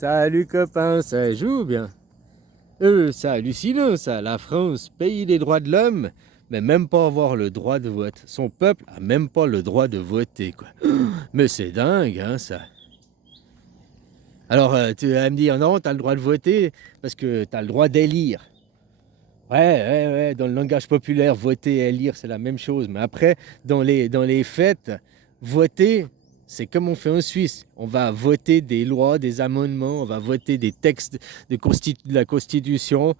Salut copain, ça joue bien. C'est hallucinant ça, la France, pays des droits de l'homme, mais même pas avoir le droit de vote. Son peuple a même pas le droit de voter, quoi. Mais c'est dingue, hein, ça. Alors, tu vas me dire, non, t'as le droit de voter parce que t'as le droit d'élire. Ouais, dans le langage populaire, voter et élire, c'est la même chose. Mais après, dans les faits, voter, c'est comme on fait en Suisse. On va voter des lois, des amendements, on va voter des textes de la Constitution.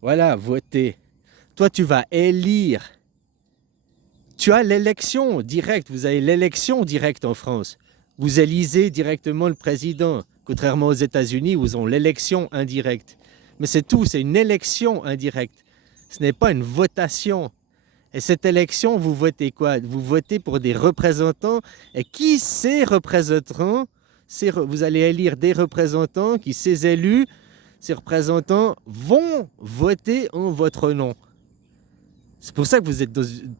Voilà, voter. Toi, tu vas élire. Tu as l'élection directe. Vous avez l'élection directe en France. Vous élisez directement le président, contrairement aux États-Unis où ils ont l'élection indirecte. Mais c'est tout, c'est une élection indirecte. Ce n'est pas une votation. Et cette élection, vous votez quoi? Vous votez pour des représentants. Et qui ces représentants? Vous allez élire des représentants qui, ces élus, ces représentants vont voter en votre nom. C'est pour ça que vous êtes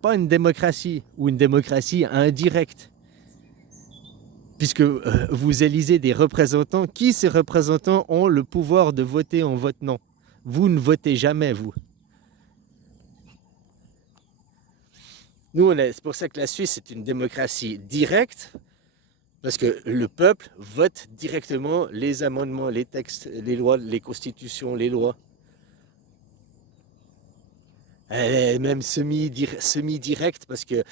pas une démocratie ou une démocratie indirecte. Puisque vous élisez des représentants, qui ces représentants ont le pouvoir de voter en votre nom. Vous ne votez jamais, vous. Nous, c'est pour ça que la Suisse est une démocratie directe, parce que le peuple vote directement les amendements, les textes, les lois, les constitutions, les lois. Elle est même semi-directe parce que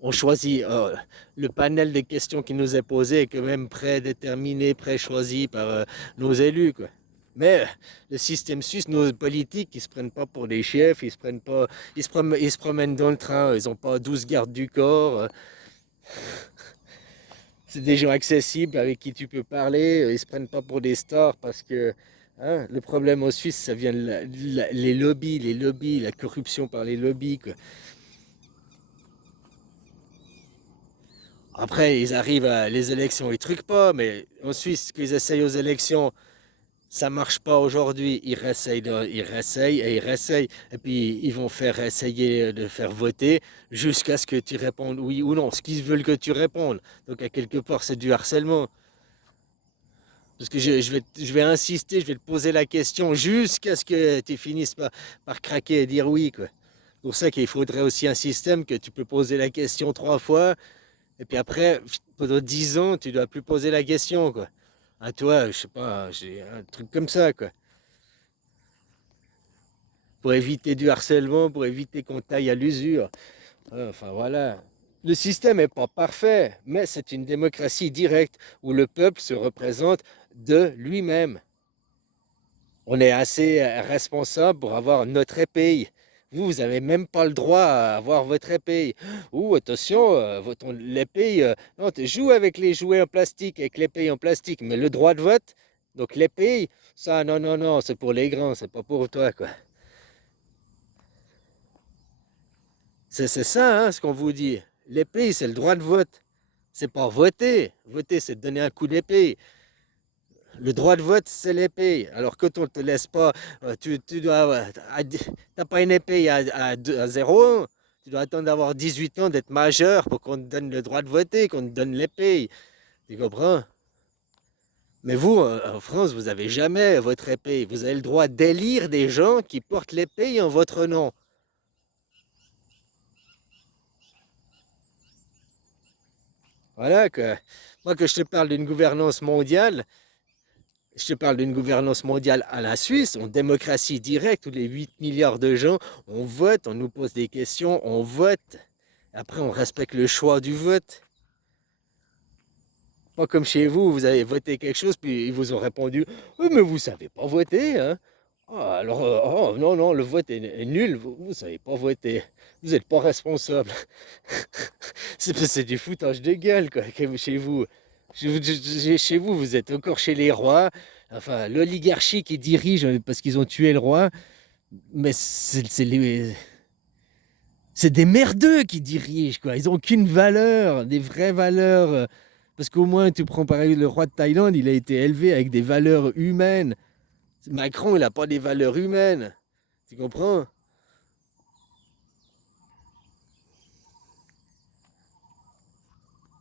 on choisit le panel des questions qui nous est posé est quand même prédéterminé, pré-choisi par nos élus, quoi. Mais le système suisse, nos politiques, ils se prennent pas pour des chefs, ils se prennent pas, ils se promènent dans le train, ils ont pas 12 gardes du corps. C'est des gens accessibles avec qui tu peux parler, ils se prennent pas pour des stars parce que hein, le problème en Suisse, ça vient les lobbies, la corruption par les lobbies, quoi. Après, ils arrivent à les élections, ils truquent pas, mais en Suisse, qu'ils essayent aux élections, ça marche pas aujourd'hui. Ils réessayent et ils réessayent. Et puis, ils vont faire essayer de faire voter jusqu'à ce que tu répondes oui ou non. Ce qu'ils veulent que tu répondes. Donc, à quelque part, c'est du harcèlement. Parce que je vais insister, je vais te poser la question jusqu'à ce que tu finisses par craquer et dire oui, quoi. C'est pour ça qu'il faudrait aussi un système que tu peux poser la question 3 fois et puis après, pendant 10 ans, tu dois plus poser la question, quoi. À toi, je sais pas, j'ai un truc comme ça, quoi. Pour éviter du harcèlement, pour éviter qu'on taille à l'usure. Enfin voilà. Le système n'est pas parfait, mais c'est une démocratie directe où le peuple se représente de lui-même. On est assez responsable pour avoir notre épée. Vous n'avez même pas le droit à avoir votre épée. Ouh, attention, l'épée, non, tu joues avec les jouets en plastique, avec l'épée en plastique, mais le droit de vote, donc l'épée, ça, non, non, non, c'est pour les grands, c'est pas pour toi, quoi. C'est ça, hein, ce qu'on vous dit. L'épée, c'est le droit de vote. C'est pas voter. Voter, c'est donner un coup d'épée. Le droit de vote, c'est l'épée. Alors quand on ne te laisse pas, tu dois, t'as pas une épée à 0,1. Tu dois attendre d'avoir 18 ans, d'être majeur pour qu'on te donne le droit de voter, qu'on te donne l'épée. Tu comprends? Mais vous, en France, vous n'avez jamais votre épée. Vous avez le droit d'élire des gens qui portent l'épée en votre nom. Voilà que moi que je te parle d'une gouvernance mondiale, je te parle d'une gouvernance mondiale à la Suisse, en démocratie directe, où les 8 milliards de gens, on vote, on nous pose des questions, on vote. Après, on respecte le choix du vote. Pas comme chez vous, vous avez voté quelque chose, puis ils vous ont répondu oui, mais vous savez pas voter, hein? Ah, alors, oh, non, non, le vote est nul, vous savez pas voter. Vous n'êtes pas responsable. C'est du foutage de gueule, quoi, comme chez vous. Chez vous, vous êtes encore chez les rois. Enfin, l'oligarchie qui dirige parce qu'ils ont tué le roi. Mais c'est des merdeux qui dirigent, quoi. Ils n'ont aucune valeur, des vraies valeurs. Parce qu'au moins, tu prends pareil le roi de Thaïlande, il a été élevé avec des valeurs humaines. Macron, il n'a pas des valeurs humaines. Tu comprends?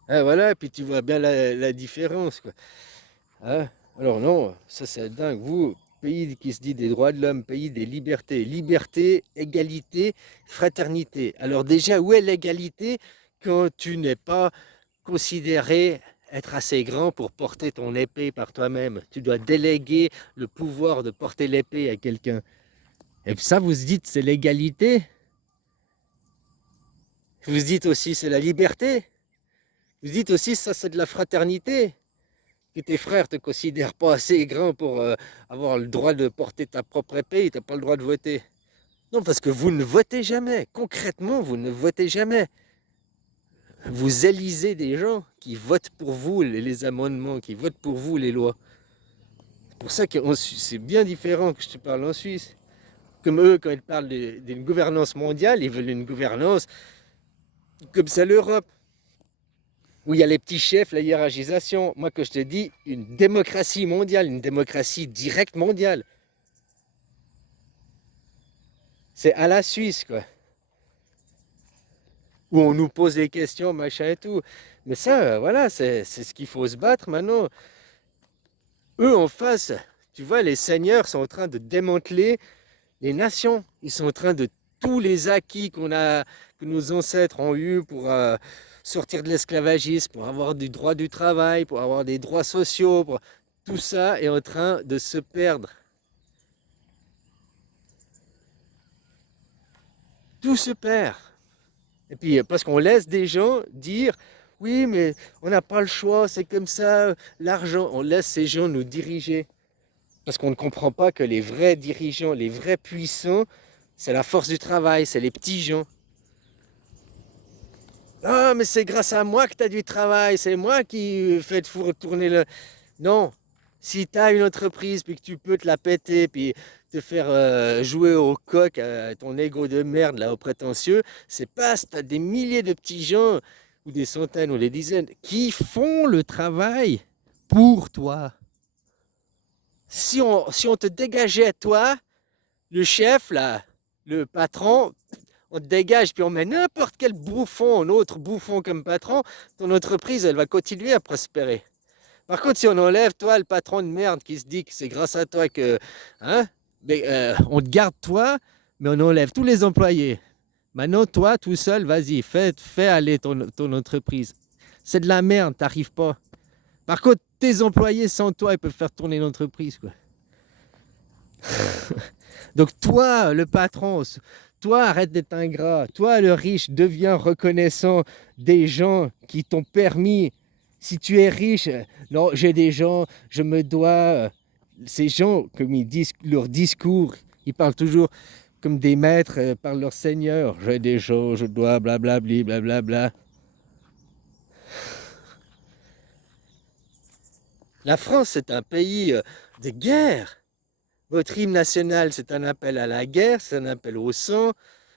Ah, voilà, et puis tu vois bien la différence, quoi. Hein. Alors non, ça c'est dingue. Vous, pays qui se dit des droits de l'homme, pays des libertés, liberté, égalité, fraternité. Alors déjà, où est l'égalité quand tu n'es pas considéré être assez grand pour porter ton épée par toi-même? Tu dois déléguer le pouvoir de porter l'épée à quelqu'un. Et ça, vous se dites, c'est l'égalité? Vous dites aussi, c'est la liberté? Vous dites aussi, ça, c'est de la fraternité? Que tes frères ne te considèrent pas assez grand pour avoir le droit de porter ta propre épée, tu n'as pas le droit de voter. Non, parce que vous ne votez jamais. Concrètement, vous ne votez jamais. Vous élisez des gens qui votent pour vous les amendements, qui votent pour vous les lois. C'est pour ça que c'est bien différent que je te parle en Suisse. Comme eux, quand ils parlent d'une gouvernance mondiale, ils veulent une gouvernance comme c'est l'Europe, où il y a les petits chefs, la hiérarchisation. Moi, que je te dis, une démocratie mondiale, une démocratie directe mondiale. C'est à la Suisse, quoi. Où on nous pose des questions, machin et tout. Mais ça, voilà, c'est ce qu'il faut se battre maintenant. Eux, en face, tu vois, les seigneurs sont en train de démanteler les nations. Ils sont en train de tous les acquis que nos ancêtres ont eus pour sortir de l'esclavagisme, pour avoir du droit du travail, pour avoir des droits sociaux, tout ça est en train de se perdre. Tout se perd. Et puis, parce qu'on laisse des gens dire, oui, mais on n'a pas le choix, c'est comme ça, l'argent. On laisse ces gens nous diriger. Parce qu'on ne comprend pas que les vrais dirigeants, les vrais puissants, c'est la force du travail, c'est les petits gens. Ah, mais c'est grâce à moi que tu as du travail, c'est moi qui fais tourner le... Non, si tu as une entreprise, puis que tu peux te la péter, puis te faire jouer au coq, à ton ego de merde, là, au prétentieux, c'est parce que tu as des milliers de petits gens, ou des centaines, ou des dizaines, qui font le travail pour toi. Si on te dégageait, toi, le chef, là, le patron, on te dégage, puis on met n'importe quel bouffon, un autre bouffon comme patron, ton entreprise, elle va continuer à prospérer. Par contre, si on enlève, toi, le patron de merde qui se dit que c'est grâce à toi que... Hein, mais, on te garde, toi, mais on enlève tous les employés. Maintenant, toi, tout seul, vas-y, fais aller ton entreprise. C'est de la merde, t'arrives pas. Par contre, tes employés, sans toi, ils peuvent faire tourner l'entreprise, quoi. Donc toi, le patron, toi, arrête d'être ingrat. Toi, le riche, deviens reconnaissant des gens qui t'ont permis. Si tu es riche, non, j'ai des gens, je me dois. Ces gens, comme ils disent, leur discours, ils parlent toujours comme des maîtres par leur seigneur. J'ai des gens, je dois, blablabli, blablabla. La France, c'est un pays de guerre. Votre hymne national, c'est un appel à la guerre, c'est un appel au sang.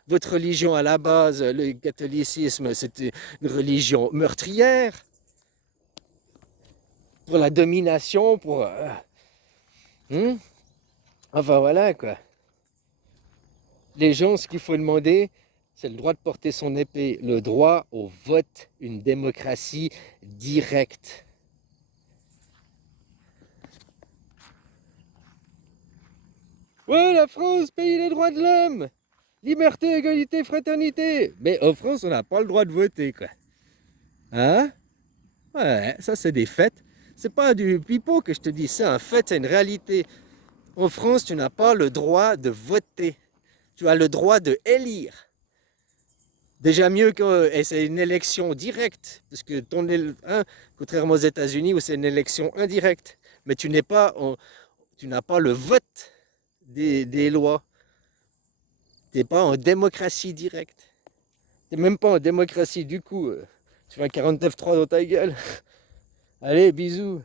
Votre religion à la base, le catholicisme, c'était une religion meurtrière pour la domination, pour... Enfin voilà quoi. Les gens, ce qu'il faut demander, c'est le droit de porter son épée, le droit au vote, une démocratie directe. Ouais, la France, pays des droits de l'homme, liberté, égalité, fraternité. Mais en France, on n'a pas le droit de voter, quoi. Hein? Ouais, ça c'est des faits. C'est pas du pipeau que je te dis, c'est un fait, c'est une réalité. En France, tu n'as pas le droit de voter. Tu as le droit de élire. Déjà mieux que et c'est une élection directe, parce que contrairement aux États-Unis où c'est une élection indirecte, mais tu n'as pas le vote des lois. Tu n'es pas en démocratie directe. Tu n'es même pas en démocratie du coup. Tu fais un 49-3 dans ta gueule. Allez, bisous.